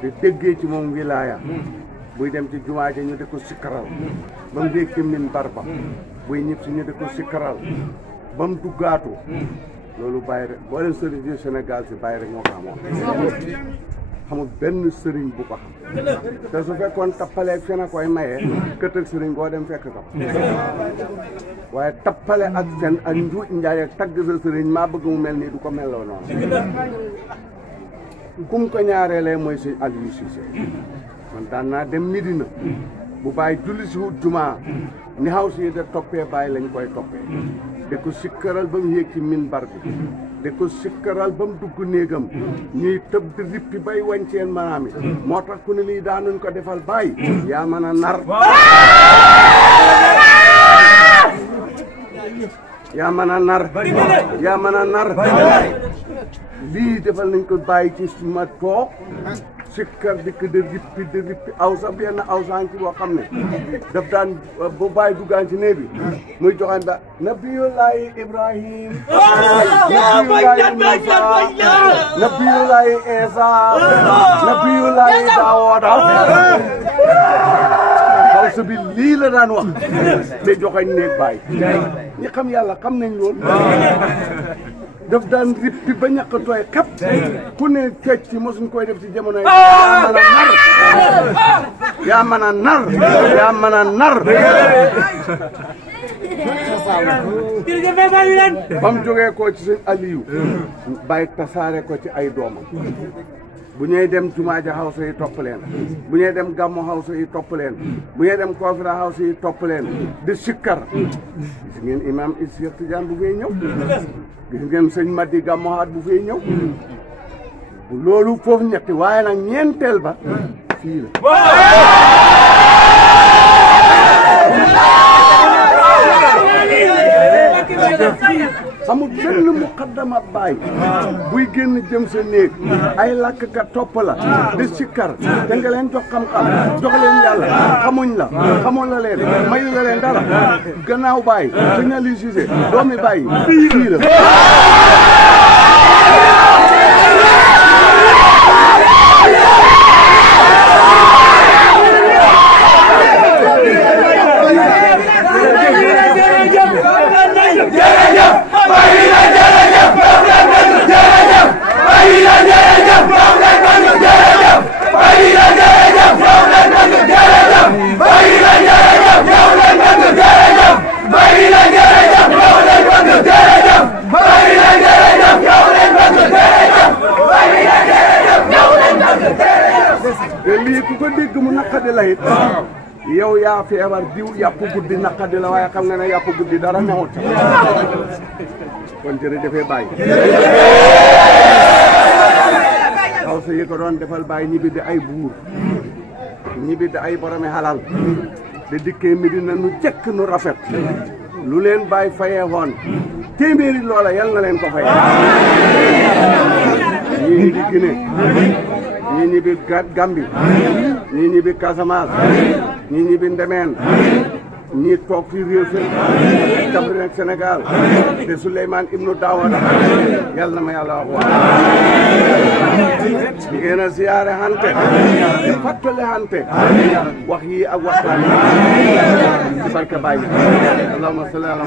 di déggee ci moom wilaaya buy dem ci jumaa ja ñu di ko sikkaral ba mu dégg ci minbar ba buy ñib si ñu di ko sikkaral ba mu duggaatu loolu bàyyi rek boo leen sëriñ du Sénégal si bàyyi rek moo ko amoon xamul benn sëriñ bu ko xam te su fekkoon tappaleeg fi na koy mayee këtëg sëriñ boo dem fekk ko waaye tappale ak fen ak njuuj njaay ak tagg sa sëriñ maa bëgg mu mel nii du ko melloo noonu kum ko ñaareelee mooy sëñ Aliou Cissé man daan naa dem Medina bu bàyyi julli si wut jumaa ni xaw si de toppee bàyyi lañ koy toppee di ko sikkaral ba mu yéeg ci minbar bi di ko sikkaral ba mu dugg néegam ñuy tëb di rippi bay wañceen maanaam yi moo tax ku ne lii daanuñ ko defal bàyyi yaa mën a nar yaa mën a nar yaa mën a nar lii defal nañ ko bàyyi ci suma toog sikkar dikk de rippi aw sa benn aw saan ci boo xam ne daf daan bu bàyyi duggaan ci néeg bi muy joxaan ba nabiyullahi Ibrahim nabiyullahi Musa nabiyullahi Isa nabiyullahi Daawuda xaw sa bi lii la daan wax te joxañ néeg bàyyi ñi xam yàlla xam nañ loolu daf daan rippi ba ñàkk tooy xep ku ne fecc ci mosuñ koy def ci jamono yi yaa mën a nar yaa mën a nar ba mu jógee ko ci sëñ Aliou bàyyi tasaare ko ci ay doomam bu ñuy dem jumaa ja Hausa yi topp leen bu ñuy dem gàmmu Hausa yi topp leen bu ñuy dem conférence Hausa yi topp leen di sikkar gis ngeen imam Cheikh Tidiane bu fay ñëw gis ngeen sëñ Madi Gàmmuwaat bu fay ñëw bu loolu foofu ñetti waaye nag ñeenteel ba fii la xamul benn muqaddama baay buy génn jëm sa néeg ay làkkat topp la di sikkar da nga leen jox xam-xam jox leen yàlla xamuñ la xamoon la leen mayu la leen dara gannaaw baay sëñ Aliou Cissé doomi baay fii la te lii ku ko dégg mu naqadi la it yow yaa feebar diw yàpp guddi naqadi la waaye xam nga ne yàpp guddi dara newut kon jërëjëfee bàyyi xaw sa yi ko doon defal bàyyi ñibbi di ay buur ñibbi di ay boromi halal di dikkee Medina nu jekk nu rafet lu leen bàyyi fayee woon téeméeri loola yal na leen ko fay ñii di Guinée ñii ñibbi Gambie ñii ñibbi Casamance ñii ñibbi Ndemeen ñii toog fi réew fi Kaffrine ak Sénégal te Souleymane Ibnu Daawada yal na ma yàlla wax di ngeen a ziyaare hante di fàttale hante wax yi ak waxtaan yi ci barke Baye allahumma salli ala